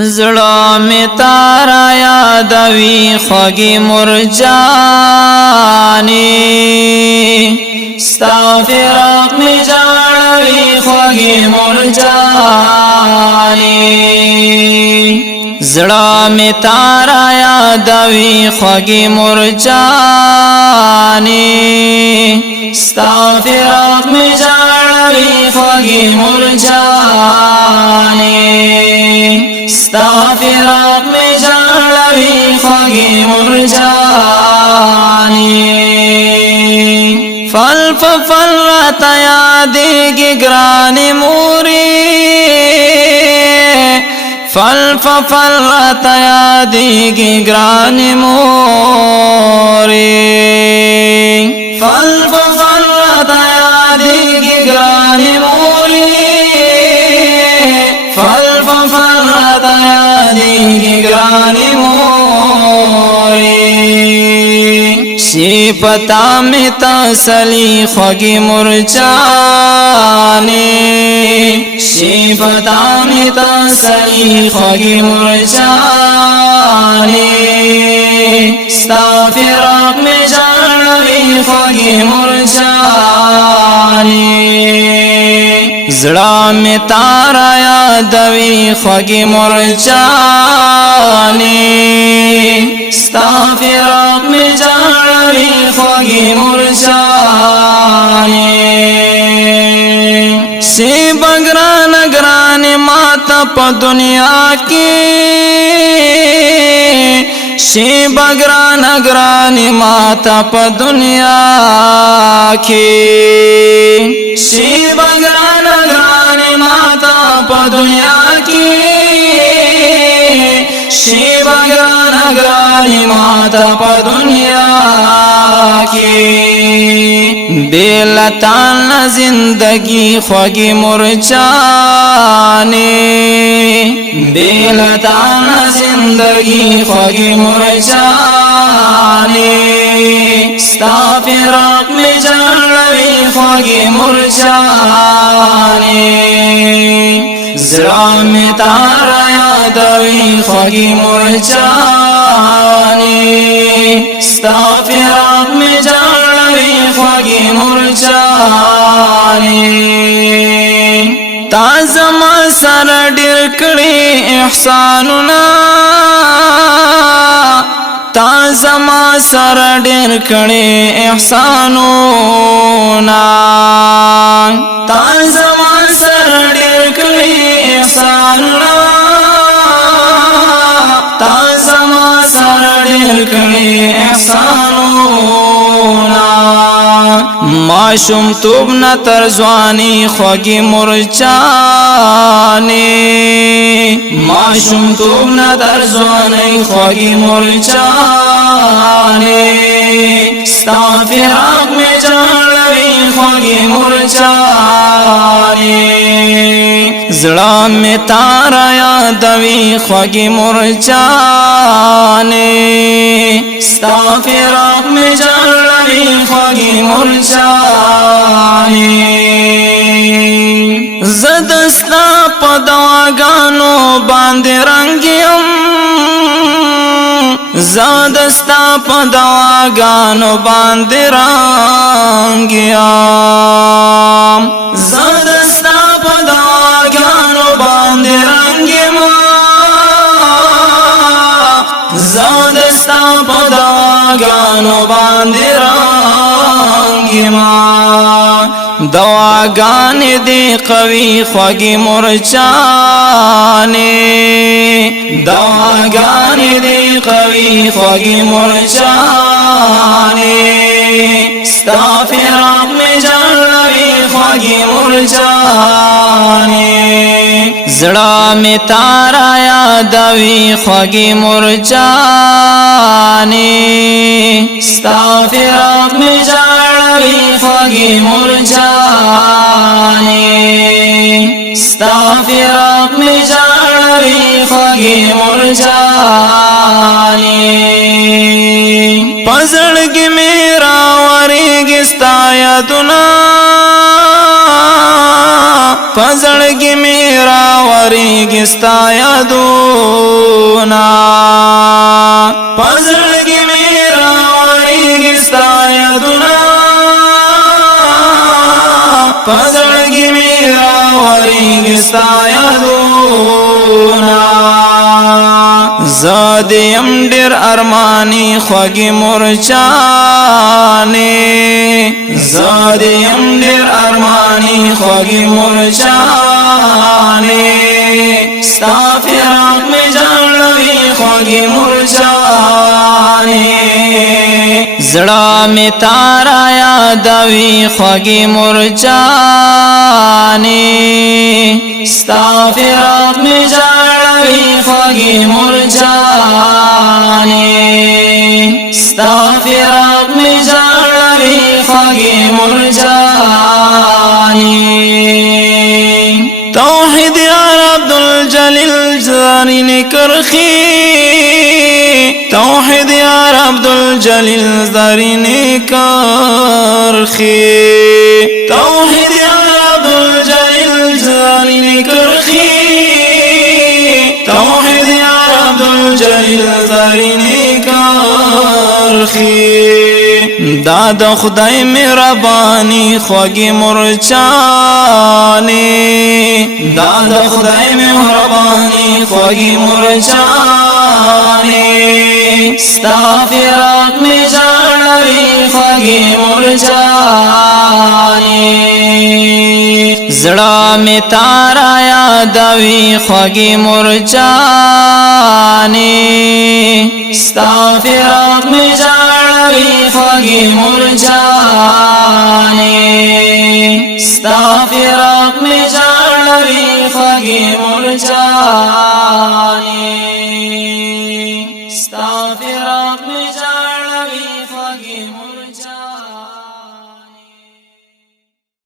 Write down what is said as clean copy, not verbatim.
زړه می تارا یادوي خوږې مرجانې ستا فراق می جاړوي خوږې مرجانې زړه می تارا یادوي خوږې مرجانې ستا فراق می جاړوي خوږې مرجانې ستا فراق میں جاڑوی خوږې مرجانې فل فل راته یادېږي ګرانې مورې فل فل راته یادېږي ګرانې مورې فل فل راته یادېږي ګرانې مورې فل فل راته یادېږي ګرانې مورې شي پتا مې تسلي خوږې مرجانې شي پتا مې تسلي خوږې مرجانې ستا فراق مې جاړوي خوږې مرجانې زړه می تارا یادوي خوږې مرجانې ستا فراق می جاړوي خوږې مرجانې سی بګران ګران ماته په دنیا کې سی بګران ګران ماته په دنیا کې سی بګران ګران ماته په دنیا کې سی بګران ګران ماته په دنیا کې بیلتان زندگی خوږې مرجانې بیلتان زندگی خوږې مرجانې ستا فراق می جاړوي خوږې مرجانې زړه می تارا یادوي خوږې مرجانې ستا فراق می جاړوي خوږې مرجانې تا زما سره ډېر کړي احسانونه تا زما سره ډېر کړي احسانونه تا زما سره ډېر کړي احسانونه تا زما سره ډېر کړي احسانونه معشوم توب نه تر ځواني خوږې مرجانې معشوم توب نه تر ځواني خوږې مرجانې ستا فراق می جاړوي خوږې مرجانې زړه می تارا یادوي خوږې مرجانې ستا فراق می جاړوي خوږې مرجانې زه دستا په دواګانو باندې رنګ یم زه دستا په دواګانو باندې رنګ یم زه دستا په دواګانو باندې رنګ یم زه دستا په دواګانو باندې رنګ یم دواګانې دې قوي خوږې مرجانې دواګانې دې قوي خوږې مرجانې ستا فراق می جاړوي خوږې مرجانې زړه می تارا یادوي خوږې مرجانې ستا فراق می جاړوي خوږې مرجانې ستا فراق می جاړوي خوږې مرجانې پزړګي می راورېږي ستا یادونه پزړګي می راورېږي راوریږي ستا یادونه پزړګي مې راوریږي ستا یادونه پزړګي مې راوریږي ستا یادونه زادیم ډېر ارمانی خوږې مرچانې زادیم ډېر ارمانی خوږې مرچانې ستا فراق مې جوړوي خوږې مرچانې زړه مې تارا یادوي خوږې مرچانې ستا فراق مې جوړوي خوږې مرچانې ستا فراق مې جوړوي خوږې مرچانې توحید یار عبدالجلیل زارین کرخی توحید یار عبدالجلیل زارین کرخی توحید یار عبدالجلیل زارین کرخی توحید یار عبدالجلیل زارین کرخی دا د خدای مهرباني خوږې مرچانې دا د خدای مهرباني خوږې مرچانې ستا فراق مې جوړوي خوږې مرچانې زړه مې تارا یادوي خوږې مرچانې ستا فراق مې جوړوي خوږې مرچانې ستا فراق مې جوړوي خوږې مرچانې ستا